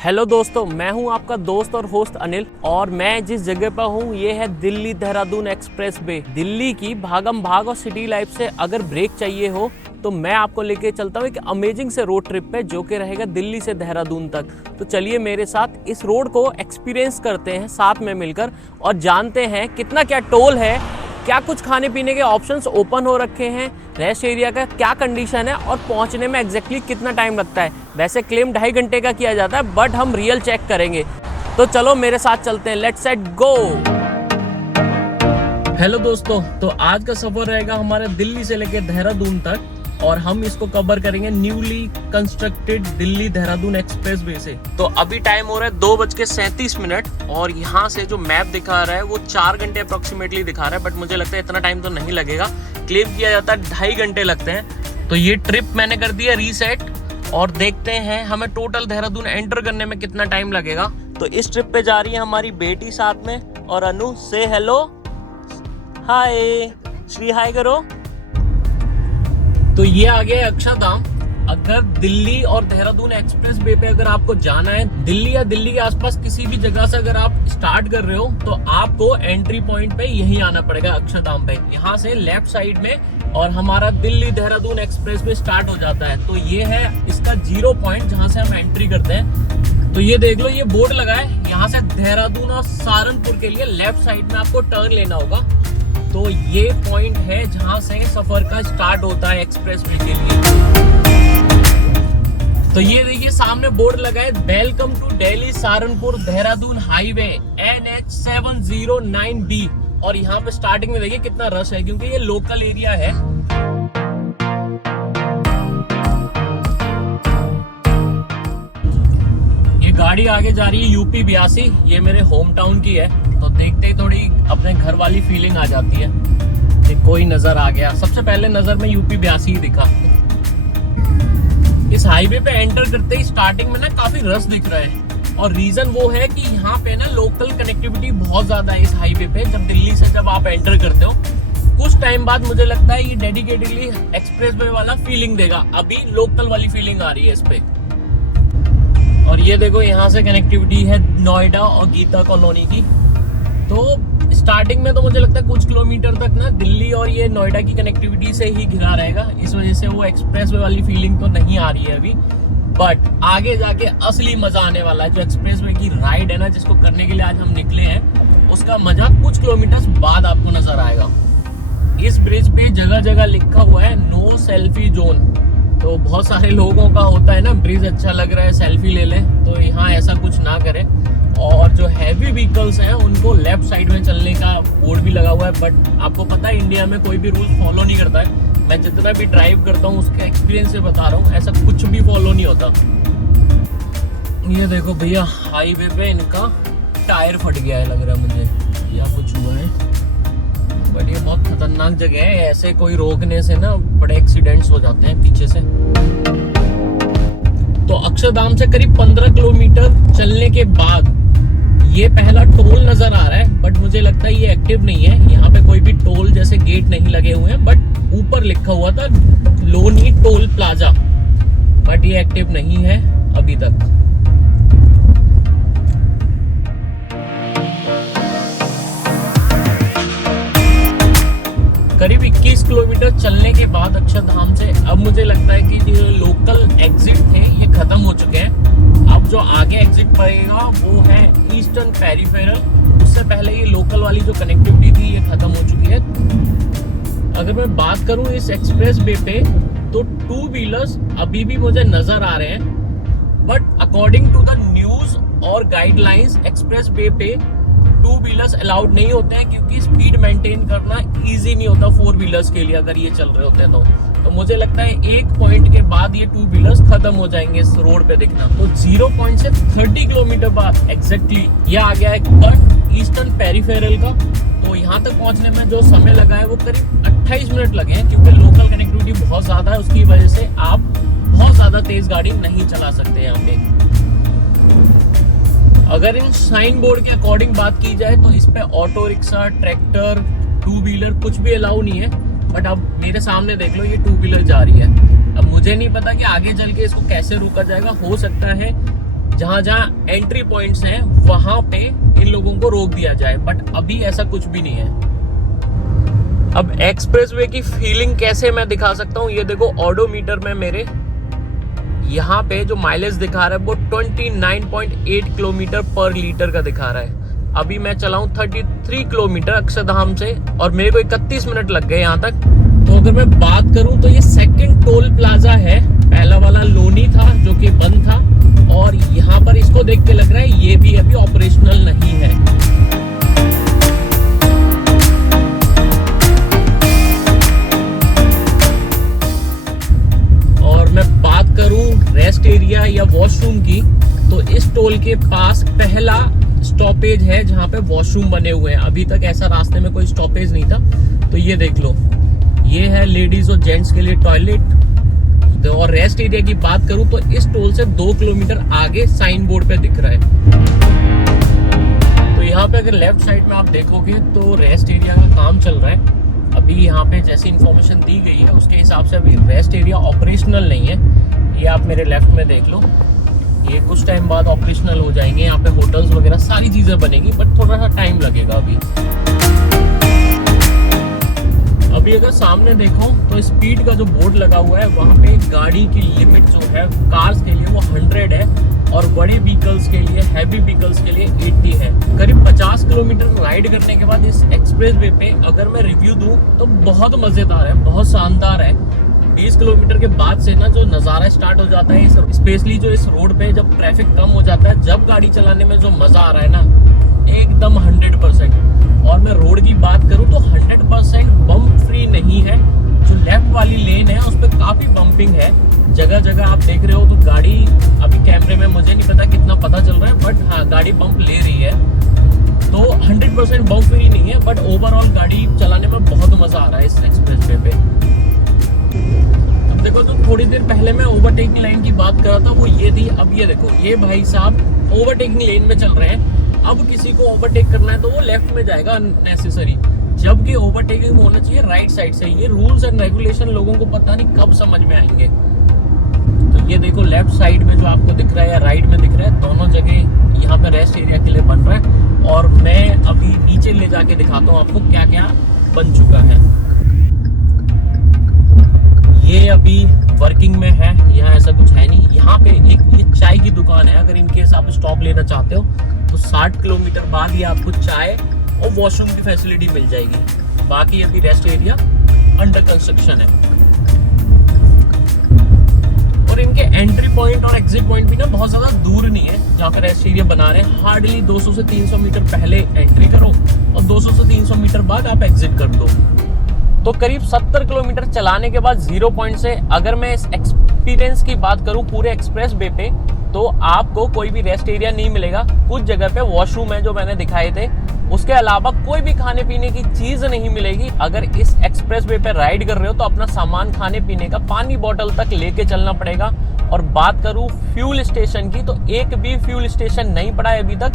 Hello दोस्तों, मैं हूं आपका दोस्त और होस्ट अनिल और मैं जिस जगह पर हूं ये है दिल्ली देहरादून एक्सप्रेस वे। दिल्ली की भागम भाग और सिटी लाइफ से अगर ब्रेक चाहिए हो तो मैं आपको लेके चलता हूं एक अमेजिंग से रोड ट्रिप पे जो कि रहेगा दिल्ली से देहरादून तक। तो चलिए मेरे साथ इस रोड को एक्सपीरियंस करते हैं साथ में मिलकर और जानते हैं कितना क्या टोल है, क्या कुछ खाने पीने के ऑप्शंस ओपन हो रखे हैं, रेस्ट एरिया का क्या कंडीशन है और पहुंचने में एग्जैक्टली कितना टाइम लगता है। वैसे क्लेम 2.5 घंटे का किया जाता है बट हम रियल चेक करेंगे। तो चलो मेरे साथ चलते हैं, लेट्स सेट गो। हेलो दोस्तों, तो आज का सफर रहेगा हमारे दिल्ली से लेकर देहरादून तक और हम इसको कवर करेंगे newly constructed Delhi Dehradun express way से। तो अभी टाइम हो रहा है 2:37 और यहाँ से जो मैप दिखा रहा है वो 4 घंटे अप्रोक्सीमेटली दिखा रहा है, बट मुझे लगता है इतना टाइम तो नहीं लगेगा। क्लेम किया जाता है 2.5 घंटे लगते हैं। तो ये ट्रिप मैंने कर दिया रीसेट और देखते हैं हमें टोटल देहरादून एंटर करने में कितना टाइम लगेगा। तो इस ट्रिप पे जा रही है हमारी बेटी साथ में और अनु। से हेलो, हाय, श्री हाय करो। तो ये आ गया अक्षरधाम। अगर दिल्ली और देहरादून एक्सप्रेस वे पे अगर आपको जाना है, दिल्ली या दिल्ली के आसपास किसी भी जगह से अगर आप स्टार्ट कर रहे हो तो आपको एंट्री पॉइंट पे यहीं आना पड़ेगा अक्षरधाम पे। यहाँ से लेफ्ट साइड में और हमारा Delhi Dehradun express way start हो जाता है। तो ये है इसका 0 पॉइंट जहाँ से हम एंट्री करते हैं। तो ये देख लो, ये बोर्ड लगा है, यहाँ से देहरादून और सहारनपुर के लिए लेफ्ट साइड में आपको टर्न लेना होगा। तो ये पॉइंट है जहां से सफर का स्टार्ट होता है एक्सप्रेस वे के लिए। तो ये देखिए सामने बोर्ड लगा है, welcome to Delhi Saharanpur Dehradun highway NH 709B। और यहाँ पे स्टार्टिंग में देखिए कितना रश है क्योंकि ये लोकल एरिया है। ये गाड़ी आगे जा रही है UP 82, ये मेरे होम टाउन की है। तो देखते ही थोड़ी अपने घर वाली फीलिंग आ जाती है कि कोई नजर आ गया। सबसे पहले नजर में UP 82 ही दिखा। इस हाईवे पे एंटर करते ही स्टार्टिंग में ना काफी रश दिख रहा है और रीजन वो है कि यहाँ पे ना लोकल कनेक्टिविटी बहुत ज्यादा है इस हाईवे पे। जब दिल्ली से जब आप एंटर करते हो कुछ टाइम बाद मुझे लगता है ये डेडिकेटेडली एक्सप्रेस वे वाला फीलिंग देगा। अभी लोकल वाली फीलिंग आ रही है इस पे। और ये देखो यहाँ से कनेक्टिविटी है नोएडा और गीता कॉलोनी की। तो स्टार्टिंग में तो मुझे लगता है कुछ किलोमीटर तक ना दिल्ली और ये नोएडा की कनेक्टिविटी से ही घिरा रहेगा, इस वजह से वो एक्सप्रेस वे वाली फीलिंग तो नहीं आ रही है अभी। बट आगे जाके असली मजा आने वाला है। जो एक्सप्रेस वे की राइड है ना, जिसको करने के लिए आज हम निकले हैं, उसका मजा कुछ किलोमीटर बाद आपको नजर आएगा। इस ब्रिज पे जगह जगह लिखा हुआ है नो सेल्फी जोन। तो बहुत सारे लोगों का होता है ना, ब्रिज अच्छा लग रहा है सेल्फी ले लें, तो यहाँ ऐसा कुछ ना करें। और जो हैवी व्हीकल्स हैं उनको लेफ्ट साइड में चलने का बोर्ड भी लगा हुआ है। बट आपको पता है इंडिया में कोई भी रूल फॉलो नहीं करता है। मैं जितना भी ड्राइव करता हूँ उसके एक्सपीरियंस से बता रहा हूँ, ऐसा कुछ भी फॉलो नहीं होता। ये देखो भैया, हाईवे पे इनका टायर फट गया है लग रहा है मुझे, या कुछ हुआ है। बट ये बहुत खतरनाक जगह है, ऐसे कोई रोकने से ना बड़े एक्सीडेंट्स हो जाते हैं पीछे से। तो अक्षरधाम से करीब 15 किलोमीटर चलने के बाद ये पहला टोल नजर आ रहा है, बट मुझे लगता है ये एक्टिव नहीं है। यहाँ पे कोई भी टोल जैसे गेट नहीं लगे हुए हैं, बट ऊपर लिखा हुआ था लोनी टोल प्लाजा, बट ये एक्टिव नहीं है अभी तक। करीब 21 किलोमीटर चलने के बाद अक्षरधाम से अब मुझे लगता है कि जो लोकल एग्जिट थे ये खत्म हो चुके हैं। अब जो आगे एग्जिट पड़ेगा वो है ईस्टर्न पेरिफेरल। उससे पहले ये लोकल वाली जो कनेक्टिविटी थी ये खत्म हो चुकी है। अगर मैं बात करूं इस एक्सप्रेस वे पे तो 2 व्हीलर्स अभी भी मुझे नजर आ रहे हैं, but according to the news और गाइडलाइंस एक्सप्रेस वे पे 2 व्हीलर्स अलाउड नहीं होते हैं क्योंकि स्पीड मेंटेन करना इजी नहीं होता 4 व्हीलर्स के लिए अगर ये चल रहे होते हैं। तो मुझे लगता है एक पॉइंट के बाद ये 2 व्हीलर्स खत्म हो जाएंगे इस रोड पे दिखना। तो 0 पॉइंट से 30 किलोमीटर बाद एग्जैक्टली ये आ गया है कट ईस्टर्न पेरिफेरल का। तो यहाँ तक पहुंचने में जो समय लगा है वो करीब 28 मिनट लगे हैं क्योंकि लोकल कनेक्टिविटी बहुत ज्यादा है, उसकी वजह से आप बहुत ज्यादा तेज गाड़ी नहीं चला सकते यहाँ पे। अगर इन साइन बोर्ड के अकॉर्डिंग बात की जाए तो इस पे ऑटो रिक्शा, ट्रैक्टर, 2 व्हीलर कुछ भी अलाउ नहीं है। बट अब मेरे सामने देख लो ये 2 व्हीलर जा रही है। अब मुझे नहीं पता कि आगे चल के इसको कैसे रोका जाएगा। हो सकता है जहां जहां एंट्री पॉइंट्स हैं वहां पे इन लोगों को रोक दिया जाए, बट अभी ऐसा कुछ भी नहीं है। अब एक्सप्रेसवे की फीलिंग कैसे मैं दिखा सकता हूँ, ये देखो ऑडोमीटर में मेरे यहाँ पे जो माइलेज दिखा रहा है वो 29.8 किलोमीटर पर लीटर का दिखा रहा है। अभी मैं चलाऊं 33 किलोमीटर अक्षरधाम से और मेरे को 31 मिनट लग गए यहाँ तक। तो अगर मैं बात करूं तो ये सेकंड टोल प्लाजा है, पहला वाला लोनी था जो कि बंद था और यहाँ पर इसको देख के लग रहा है ये भी अभी ऑपरेशनल नहीं है। और मैं बात करूं रेस्ट एरिया या वॉशरूम की, तो इस टोल के पास पहला स्टॉपेज है जहाँ पे वॉशरूम बने हुए हैं। अभी तक ऐसा रास्ते में कोई स्टॉपेज नहीं था। तो ये देख लो, ये है लेडीज और जेंट्स के लिए टॉयलेट। और रेस्ट एरिया की बात करूं तो इस टोल से 2 किलोमीटर आगे साइन बोर्ड पे दिख रहा है। तो यहाँ पे अगर लेफ्ट साइड में आप देखोगे तो रेस्ट एरिया का काम चल रहा है। अभी यहाँ पे जैसी इन्फॉर्मेशन दी गई है उसके हिसाब से अभी रेस्ट एरिया ऑपरेशनल नहीं है। ये आप मेरे लेफ्ट में देख लो, ये कुछ टाइम बाद ऑपरेशनल हो जाएंगे। यहाँ पे होटल्स वगैरह सारी चीजें बनेगी, बट थोड़ा सा टाइम लगेगा अभी अगर सामने देखो तो स्पीड का जो बोर्ड लगा हुआ है वहाँ पे गाड़ी की लिमिट जो है कार्स के लिए वो 100 है और बड़े व्हीकल्स के लिए, हैवी व्हीकल्स के लिए 80 है। करीब 50 किलोमीटर राइड करने के बाद इस एक्सप्रेसवे पे अगर मैं रिव्यू दूं तो बहुत मजेदार है, बहुत शानदार है। 20 किलोमीटर के बाद से ना जो नज़ारा स्टार्ट हो जाता है, स्पेशली जो इस रोड पे जब ट्रैफिक कम हो जाता है, जब गाड़ी चलाने में जो मजा आ रहा है ना, एकदम 100%। और मैं रोड की बात करूं तो 100% बम्प फ्री नहीं है। जो लेफ्ट वाली लेन है उस पर काफी बम्पिंग है, जगह जगह आप देख रहे हो। तो गाड़ी अभी कैमरे में मुझे नहीं पता कितना पता चल रहा है, बट हाँ गाड़ी बम्प ले रही है। तो 100% बम्प फ्री नहीं है, बट ओवरऑल गाड़ी चलाने में बहुत मजा आ रहा है इस एक्सप्रेसवे पे। अब देखो, तो थोड़ी देर पहले मैं ओवरटेकिंग लाइन की बात कर रहा था, वो ये थी। अब ये देखो, ये भाई साहब ओवरटेकिंग लेन में चल रहे हैं। अब किसी को ओवरटेक करना है तो वो लेफ्ट में जाएगा अननेसेसरी, जबकि ओवरटेकिंग होना चाहिए राइट साइड से। ये रूल्स एंड रेगुलेशन लोगों को पता नहीं कब समझ में आएंगे। तो ये देखो, लेफ्ट साइड में जो आपको दिख रहा है या राइट में दिख रहा है, दोनों जगह यहाँ पे रेस्ट एरिया के लिए बन रहा है। और मैं अभी नीचे ले जाके दिखाता हूँ आपको क्या क्या बन चुका है। ये अभी वर्किंग में है, यहाँ ऐसा कुछ है नहीं। यहाँ पे एक ये चाय की दुकान है, अगर इनकेस आप स्टॉप लेना चाहते हो तो 60 किलोमीटर बाद ही आपको चाय और वॉशरूम की फैसिलिटी मिल जाएगी। बाकी अभी रेस्ट एरिया अंडर कंस्ट्रक्शन है। और इनके एंट्री पॉइंट और एग्जिट पॉइंट भी ना बहुत ज्यादा दूर नहीं है जहाँ पे रेस्ट एरिया बना रहे हैं। हार्डली 200 से 300 मीटर पहले एंट्री करो और 200 से 300 मीटर बाद आप एग्जिट कर दो। तो करीब 70 किलोमीटर चलाने के बाद 0 पॉइंट से अगर मैं इस एक्सपीरियंस की बात करूं पूरे एक्सप्रेस वे पे, तो आपको कोई भी रेस्ट एरिया नहीं मिलेगा। कुछ जगह पे वॉशरूम है जो मैंने दिखाए थे, उसके अलावा कोई भी खाने पीने की चीज नहीं मिलेगी। अगर इस एक्सप्रेस वे पे राइड कर रहे हो तो अपना सामान, खाने पीने का, पानी बोतल तक लेके चलना पड़ेगा। और बात करूं फ्यूल स्टेशन की, तो एक भी फ्यूल स्टेशन नहीं पड़ा है अभी तक।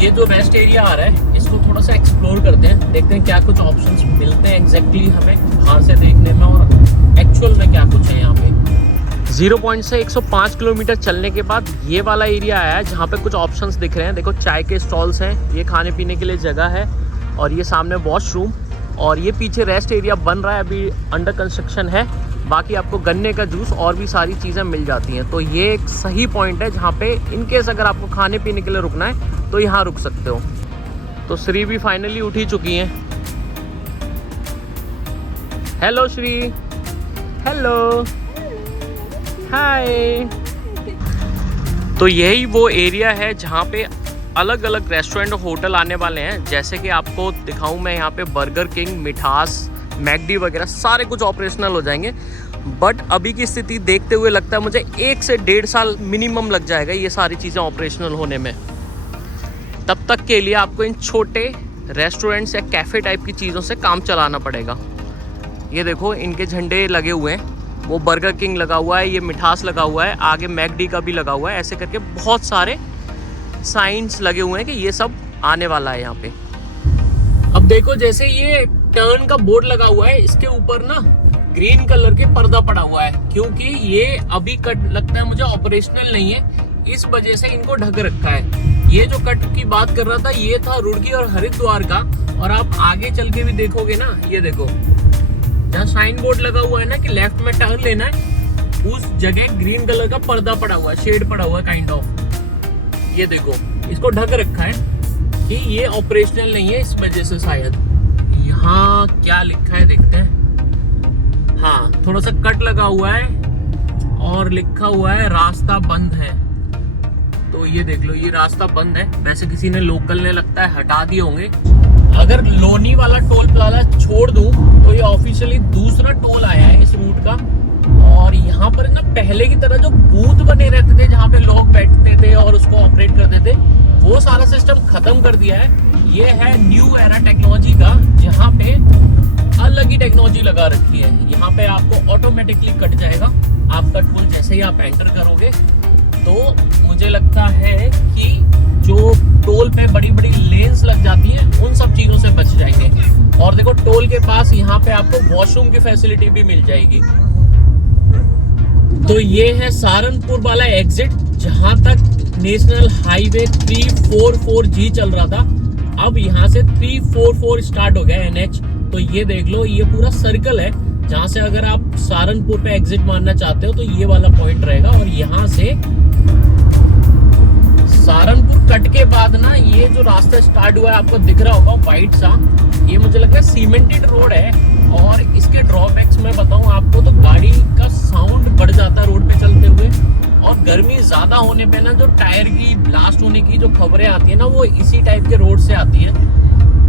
ये जो रेस्ट एरिया आ रहा है इसको थोड़ा सा एक्सप्लोर करते हैं, देखते हैं क्या कुछ ऑप्शंस मिलते हैं एग्जैक्टली हमें बाहर से देखने में और एक्चुअल में क्या कुछ है यहाँ पे। 0 पॉइंट से 105 किलोमीटर चलने के बाद ये वाला एरिया आया है जहाँ पे कुछ ऑप्शंस दिख रहे हैं। देखो, चाय के स्टॉल्स हैं, ये खाने पीने के लिए जगह है और ये सामने वॉशरूम, और ये पीछे रेस्ट एरिया बन रहा है, अभी अंडर कंस्ट्रक्शन है। बाकी आपको गन्ने का जूस और भी सारी चीज़ें मिल जाती हैं। तो ये एक सही पॉइंट है जहाँ पे इनकेस अगर आपको खाने पीने के लिए रुकना है तो यहाँ रुक सकते हो। तो श्री भी फाइनली उठ ही चुकी हैं। हेलो श्री। हेलो, हाय। तो यही वो एरिया है जहाँ पे अलग अलग रेस्टोरेंट और होटल आने वाले हैं। जैसे कि आपको दिखाऊं मैं, यहाँ पे बर्गर किंग, मिठास, मैकडी वगैरह सारे कुछ ऑपरेशनल हो जाएंगे। बट अभी की स्थिति देखते हुए लगता है मुझे 1 से 1.5 साल मिनिमम लग जाएगा ये सारी चीज़ें ऑपरेशनल होने में। तब तक के लिए आपको इन छोटे रेस्टोरेंट्स या कैफ़े टाइप की चीज़ों से काम चलाना पड़ेगा। ये देखो, इनके झंडे लगे हुए हैं, वो बर्गर किंग लगा हुआ है, ये मिठास लगा हुआ है, आगे मैकडी का भी लगा हुआ है। ऐसे करके बहुत सारे साइंस लगे हुए हैं कि ये सब आने वाला है यहाँ पे। अब देखो जैसे ये टर्न का बोर्ड लगा हुआ है, इसके ऊपर ना ग्रीन कलर के पर्दा पड़ा हुआ है, क्योंकि ये अभी कट लगता है मुझे ऑपरेशनल नहीं है, इस वजह से इनको ढक रखा है। ये जो कट की बात कर रहा था ये था रुड़की और हरिद्वार का। और आप आगे चल के भी देखोगे ना, ये देखो जहाँ साइन बोर्ड लगा हुआ है ना कि लेफ्ट में टर्न लेना है, उस जगह ग्रीन कलर का पर्दा पड़ा हुआ है, शेड पड़ा हुआ है काइंड ऑफ। ये देखो इसको ढक रखा है कि ये ऑपरेशनल नहीं है, इस वजह से शायद। यहाँ क्या लिखा है देखते हैं। हाँ, थोड़ा सा कट लगा हुआ है और लिखा हुआ है रास्ता बंद है। तो ये देख लो, ये रास्ता बंद है। वैसे किसी ने लोकल ने लगता है हटा दिए होंगे। अगर लोनी वाला टोल प्लाजा छोड़ दूं तो ये ऑफिशियली दूसरा टोल आया है इस रूट का। और यहाँ पर ना पहले की तरह जो बूथ बने रहते थे जहाँ पे लोग बैठते थे और उसको ऑपरेट करते थे, वो सारा सिस्टम खत्म कर दिया है। ये है न्यू एरा टेक्नोलॉजी का, जहाँ पे अलग ही टेक्नोलॉजी लगा रखी है। यहाँ पे आपको ऑटोमेटिकली कट जाएगा आपका टोल जैसे ही आप एंटर करोगे। तो मुझे लगता है कि जो टोल पे बड़ी बड़ी लेन्स लग जाती है उन सब चीजों से बच जाएंगे। और देखो टोल के पास यहाँ पे आपको वॉशरूम की फैसिलिटी भी मिल जाएगी। तो ये है सहारनपुर वाला एग्जिट, जहां तक नेशनल हाईवे 344G चल रहा था, अब यहाँ से 344 स्टार्ट हो गया NH। तो ये देख लो, ये पूरा सर्कल है जहां से अगर आप सहारनपुर पे एग्जिट मारना चाहते हो तो ये वाला पॉइंट रहेगा। और यहाँ से सहारनपुर कट के बाद ना ये जो रास्ता स्टार्ट हुआ है आपको दिख रहा होगा व्हाइट सा, ये मुझे लगता है सीमेंटेड रोड है। और इसके ड्रॉबैक्स मैं बताऊं आपको तो गाड़ी का साउंड बढ़ जाता है रोड पे चलते हुए। और गर्मी ज्यादा होने पे ना जो टायर की ब्लास्ट होने की जो खबरें आती है ना, वो इसी टाइप के रोड से आती है।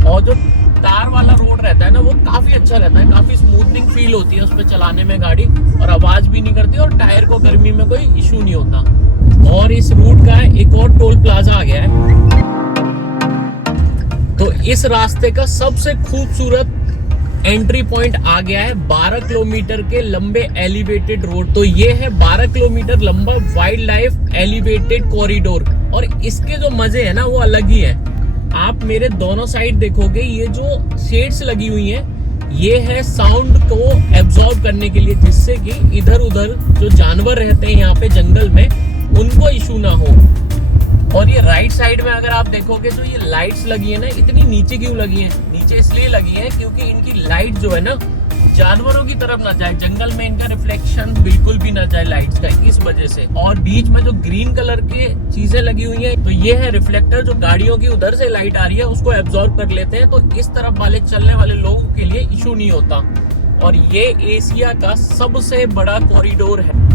और जो तार वाला रोड रहता है ना, वो काफी अच्छा रहता है, काफी स्मूथनिंग फील होती है उस पर चलाने में गाड़ी, और आवाज भी नहीं करती और टायर को गर्मी में कोई इशू नहीं होता। और इस रूट का एक और टोल प्लाजा आ गया है। तो इस रास्ते का सबसे खूबसूरत एंट्री पॉइंट आ गया है 12 किलोमीटर के लंबे एलिवेटेड रोड। तो ये है 12 किलोमीटर लंबा वाइल्ड लाइफ एलिवेटेड कॉरिडोर। और इसके जो मजे है ना वो अलग ही है। आप मेरे दोनों साइड देखोगे, ये जो शेड्स लगी हुई हैं, ये है साउंड को एब्जॉर्ब करने के लिए, जिससे कि इधर उधर जो जानवर रहते हैं यहाँ पे जंगल में उनको इशू ना हो। और ये राइट साइड में अगर आप देखोगे तो ये लाइट्स लगी है ना, इतनी नीचे क्यों लगी है? नीचे इसलिए लगी है क्योंकि इनकी लाइट जो है ना जानवरों की तरफ ना जाए, जंगल में इनका रिफ्लेक्शन बिल्कुल भी ना जाए लाइट्स का, इस वजह से। और बीच में जो ग्रीन कलर की चीजें लगी हुई है, तो ये है रिफ्लेक्टर, जो गाड़ियों की उधर से लाइट आ रही है उसको एब्जॉर्ब कर लेते हैं, तो इस तरफ वाले चलने वाले लोगों के लिए इशू नहीं होता। और ये एशिया का सबसे बड़ा कॉरिडोर है।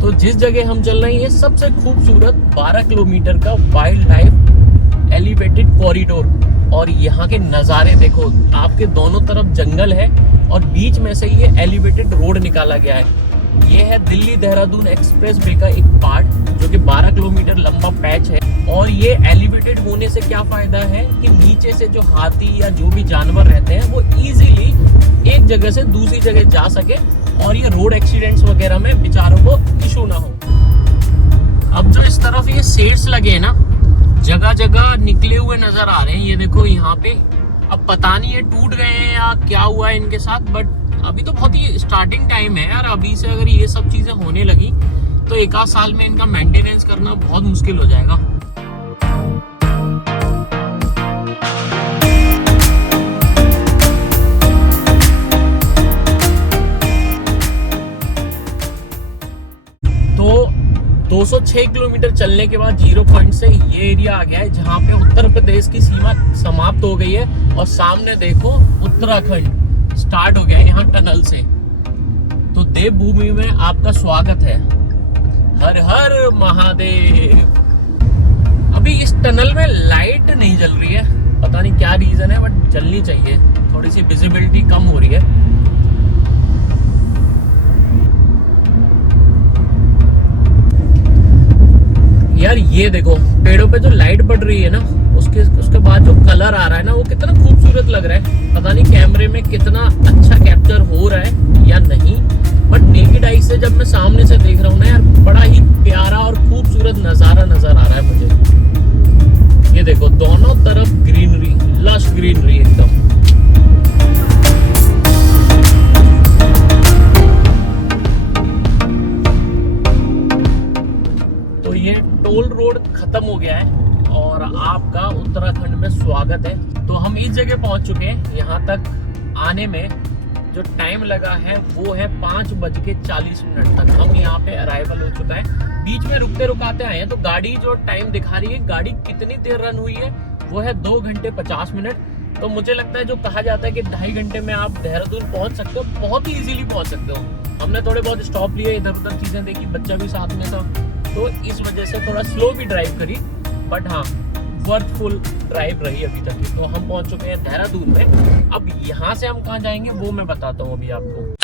तो जिस जगह हम चल रहे हैं, ये सबसे खूबसूरत 12 किलोमीटर का वाइल्ड लाइफ एलिवेटेड कॉरिडोर। और यहाँ के नज़ारे देखो, आपके दोनों तरफ जंगल है और बीच में से ये एलिवेटेड रोड निकाला गया है। ये है दिल्ली देहरादून एक्सप्रेस वे का एक पार्ट, जो कि 12 किलोमीटर लंबा पैच है। और ये एलिवेटेड होने से क्या फायदा है कि नीचे से जो हाथी या जो भी जानवर रहते हैं वो इजीली एक जगह से दूसरी जगह जा सके और ये रोड एक्सीडेंट्स वगैरह में बेचारों को इशू ना हो। अब जो इस तरफ ये शेड्स लगे हैं ना, जगह जगह निकले हुए नजर आ रहे हैं। ये देखो यहाँ पे, अब पता नहीं ये टूट गए हैं या क्या हुआ है इनके साथ, बट अभी तो बहुत ही स्टार्टिंग टाइम है यार। अभी से अगर ये सब चीजें होने लगी तो एक आध साल में इनका मेंटेनेंस करना बहुत मुश्किल हो जाएगा। तो 206 किलोमीटर चलने के बाद जीरो पॉइंट से ये एरिया आ गया है जहाँ पे उत्तर प्रदेश की सीमा समाप्त हो गई है और सामने देखो उत्तराखंड स्टार्ट हो गया है यहाँ टनल से। तो देवभूमि में आपका स्वागत है। हर हर महादेव। अभी इस टनल में लाइट नहीं जल रही है, पता नहीं क्या रीजन है, बट जलनी चाहिए। थोड़ी सी विजिबिलिटी कम हो रही है। यार ये देखो, पेड़ों पे जो लाइट पड़ रही है ना, उसके बाद जो कलर आ रहा है ना, वो कितना खूबसूरत लग रहा है। पता नहीं कैमरे में कितना अच्छा कैप्चर हो रहा है या नहीं, बट नेकेड आई से जब मैं सामने से देख रहा हूँ ना यार, बड़ा ही प्यारा और खूबसूरत नजारा नजर आ रहा है मुझे। ये देखो दोनों तरफ ग्रीनरी, लश ग्रीनरी। तो ये टोल रोड खत्म हो गया है और आपका उत्तराखंड में स्वागत है। तो हम इस जगह पहुंच चुके हैं। यहाँ तक आने में जो टाइम लगा है वो है 5:40 तक हम यहाँ पे अराइवल हो चुका है। बीच में रुकते रुकाते आए हैं तो गाड़ी जो टाइम दिखा रही है, गाड़ी कितनी देर रन हुई है वो है 2 घंटे 50 मिनट। तो मुझे लगता है जो कहा जाता है कि 2.5 घंटे में आप देहरादून पहुंच सकते हो, बहुत ही इजीली पहुंच सकते हो। हमने थोड़े बहुत स्टॉप लिए, इधर उधर चीजें देखी, बच्चा भी साथ में था, तो इस वजह से थोड़ा स्लो भी ड्राइव करी, बट हाँ वर्थफुल ड्राइव रही अभी तक की। तो हम पहुंच चुके हैं देहरादून में। अब यहाँ से हम कहाँ जाएंगे वो मैं बताता हूँ अभी आपको।